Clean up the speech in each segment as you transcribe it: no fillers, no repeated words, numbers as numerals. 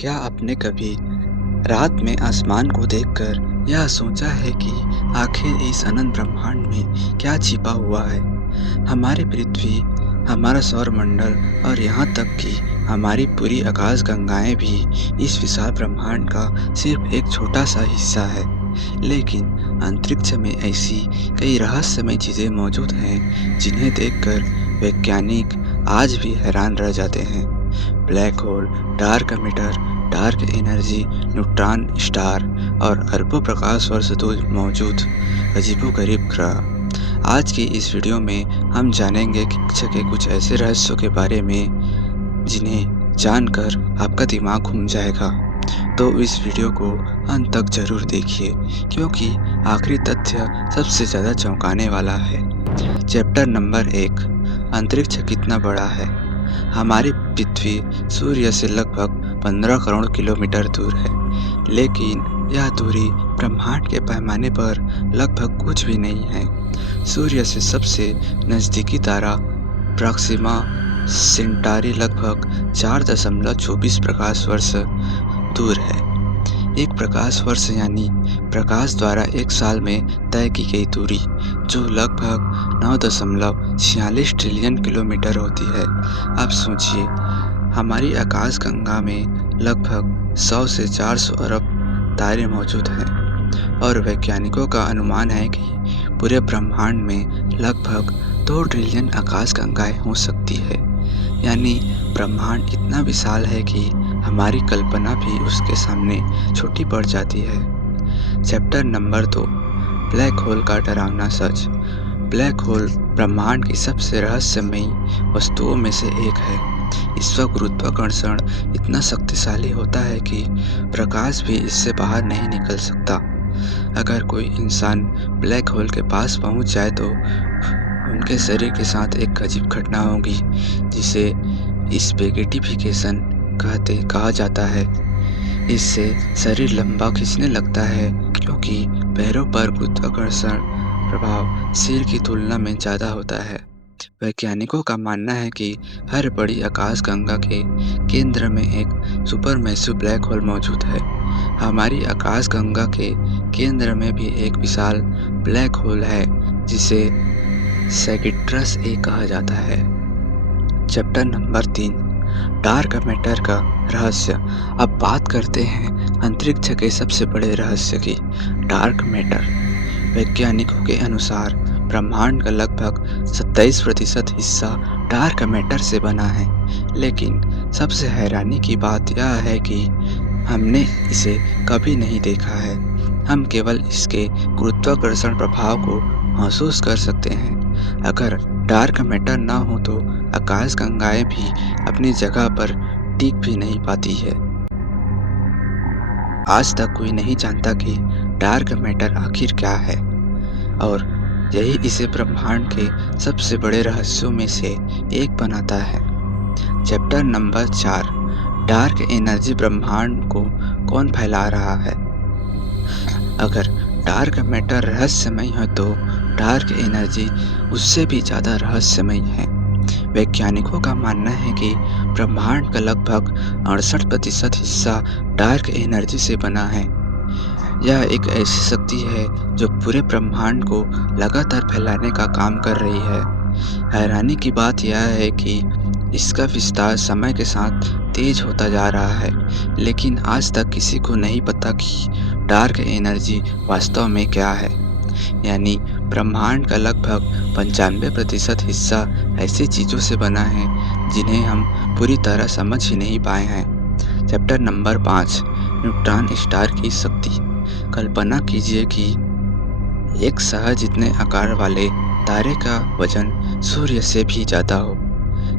क्या आपने कभी रात में आसमान को देखकर यह सोचा है कि आखिर इस अनंत ब्रह्मांड में क्या छिपा हुआ है? हमारी पृथ्वी, हमारा सौरमंडल और यहाँ तक कि हमारी पूरी आकाशगंगाएं भी इस विशाल ब्रह्मांड का सिर्फ एक छोटा सा हिस्सा है। लेकिन अंतरिक्ष में ऐसी कई रहस्यमय चीज़ें मौजूद हैं जिन्हें देखकर वैज्ञानिक आज भी हैरान रह जाते हैं। Black hole, dark matter, dark energy, neutron star और अरबों प्रकाश वर्ष दूर मौजूद अजीबोगरीब ग्रह। आज की इस वीडियो में हम जानेंगे कि कक्षा के कुछ ऐसे रहस्यों के बारे में जिन्हें जानकर आपका दिमाग घूम जाएगा। तो इस वीडियो को अंत तक जरूर देखिए क्योंकि आखिरी तथ्य सबसे ज़्यादा चौंकाने वाला है। चैप्टर नंबर 1, अंतरिक्ष कितना बड़ा है? हमारी पृथ्वी सूर्य से लगभग 15 करोड़ किलोमीटर दूर है, लेकिन यह दूरी ब्रह्मांड के पैमाने पर लगभग कुछ भी नहीं है। सूर्य से सबसे नज़दीकी तारा प्रॉक्सिमा सेंटारी लगभग 4.24 प्रकाश वर्ष दूर है। एक प्रकाश वर्ष यानी प्रकाश द्वारा एक साल में तय की गई दूरी, जो लगभग 9.46 ट्रिलियन किलोमीटर होती है। अब सोचिए, हमारी आकाशगंगा में लगभग 100 से 400 अरब तारे मौजूद हैं और वैज्ञानिकों का अनुमान है कि पूरे ब्रह्मांड में लगभग 2 ट्रिलियन आकाशगंगाएं हो सकती है। यानी ब्रह्मांड इतना विशाल है कि हमारी कल्पना भी उसके सामने छोटी पड़ जाती है। चैप्टर नंबर 2, ब्लैक होल का डरावना सच। ब्लैक होल ब्रह्मांड की सबसे रहस्यमयी वस्तुओं में से एक है। इसका गुरुत्वाकर्षण इतना शक्तिशाली होता है कि प्रकाश भी इससे बाहर नहीं निकल सकता। अगर कोई इंसान ब्लैक होल के पास पहुंच जाए तो उनके शरीर के साथ एक अजीब घटना होगी जिसे स्पेगेटिफिकेशन कहा जाता है। इससे शरीर लंबा खिंचने लगता है क्योंकि पैरों पर गुरुत्वाकर्षण प्रभाव सिर की तुलना में ज़्यादा होता है। वैज्ञानिकों का मानना है कि हर बड़ी आकाशगंगा के केंद्र में एक सुपरमैसिव ब्लैक होल मौजूद है। हमारी आकाशगंगा के केंद्र में भी एक विशाल ब्लैक होल है जिसे सैगिट्रस ए कहा जाता है। चैप्टर नंबर 3, डार्क मैटर का रहस्य। अब बात करते हैं अंतरिक्ष के सबसे बड़े रहस्य की, डार्क मैटर। वैज्ञानिकों के अनुसार ब्रह्मांड का लगभग 27% हिस्सा डार्क मैटर से बना है, लेकिन सबसे हैरानी की बात यह है कि हमने इसे कभी नहीं देखा है। हम केवल इसके गुरुत्वाकर्षण प्रभाव को महसूस कर सकते हैं। अगर डार्क मैटर ना हो तो आकाशगंगाएं भी अपनी जगह पर टिक भी नहीं पाती है। आज तक कोई नहीं जानता कि डार्क मैटर आखिर क्या है और यही इसे ब्रह्मांड के सबसे बड़े रहस्यों में से एक बनाता है। चैप्टर नंबर 4, डार्क एनर्जी ब्रह्मांड को कौन फैला रहा है? अगर डार्क मैटर रहस्यमय है तो डार्क एनर्जी उससे भी ज़्यादा रहस्यमय है। वैज्ञानिकों का मानना है कि ब्रह्मांड का लगभग 68% हिस्सा डार्क एनर्जी से बना है। यह एक ऐसी शक्ति है जो पूरे ब्रह्मांड को लगातार फैलाने का काम कर रही है। हैरानी की बात यह है कि इसका विस्तार समय के साथ तेज होता जा रहा है, लेकिन आज तक किसी को नहीं पता कि डार्क एनर्जी वास्तव में क्या है। यानी ब्रह्मांड का लगभग 95% हिस्सा ऐसी चीज़ों से बना है जिन्हें हम पूरी तरह समझ ही नहीं पाए हैं। चैप्टर नंबर 5, न्यूट्रॉन स्टार की शक्ति। कल्पना कीजिए कि एक शहर जितने आकार वाले तारे का वजन सूर्य से भी ज़्यादा हो।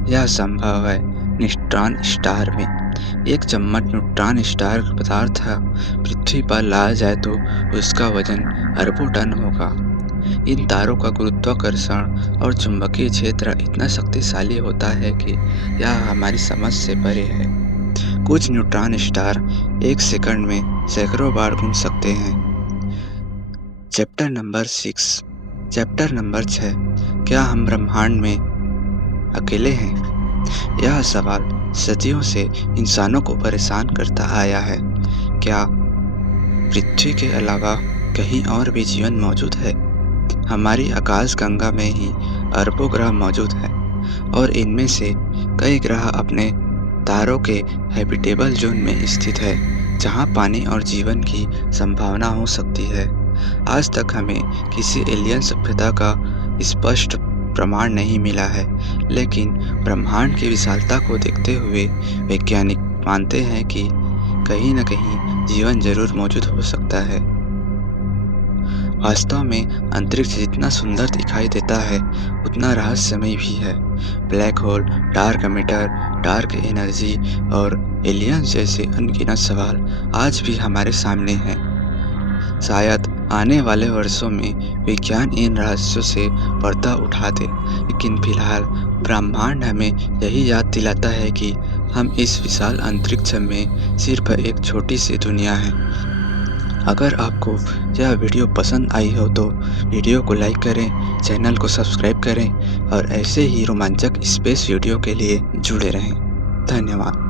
यह संभव है न्यूट्रॉन स्टार में। एक चम्मच न्यूट्रॉन स्टार पदार्थ पृथ्वी पर लाया जाए तो उसका वजन अरबों टन होगा। इन तारों का गुरुत्वाकर्षण और चुंबकीय क्षेत्र इतना शक्तिशाली होता है कि यह हमारी समझ से परे है। कुछ न्यूट्रॉन स्टार एक सेकंड में सैकड़ों बार घूम सकते हैं। चैप्टर नंबर 6, चैप्टर नंबर 6, क्या हम ब्रह्मांड में अकेले हैं? यह सवाल सदियों से इंसानों को परेशान करता आया है। क्या पृथ्वी के अलावा कहीं और भी जीवन मौजूद है? हमारी आकाशगंगा में ही अरबों ग्रह मौजूद हैं और इनमें से कई ग्रह अपने तारों के हैबिटेबल ज़ोन में स्थित है, जहाँ पानी और जीवन की संभावना हो सकती है। आज तक हमें किसी एलियन सभ्यता का स्पष्ट प्रमाण नहीं मिला है, लेकिन ब्रह्मांड की विशालता को देखते हुए वैज्ञानिक मानते हैं कि कहीं न कहीं जीवन ज़रूर मौजूद हो सकता है। वास्तव में अंतरिक्ष जितना सुंदर दिखाई देता है, उतना रहस्यमय भी है। Black hole, dark matter, dark energy और एलियंस जैसे अनगिनत सवाल आज भी हमारे सामने हैं। शायद आने वाले वर्षों में विज्ञान इन रहस्यों से पर्दा उठा दे, लेकिन फिलहाल ब्रह्मांड हमें यही याद दिलाता है कि हम इस विशाल अंतरिक्ष में सिर्फ एक छोटी सी दुनिया हैं। अगर आपको यह वीडियो पसंद आई हो तो वीडियो को लाइक करें, चैनल को सब्सक्राइब करें और ऐसे ही रोमांचक स्पेस वीडियो के लिए जुड़े रहें। धन्यवाद।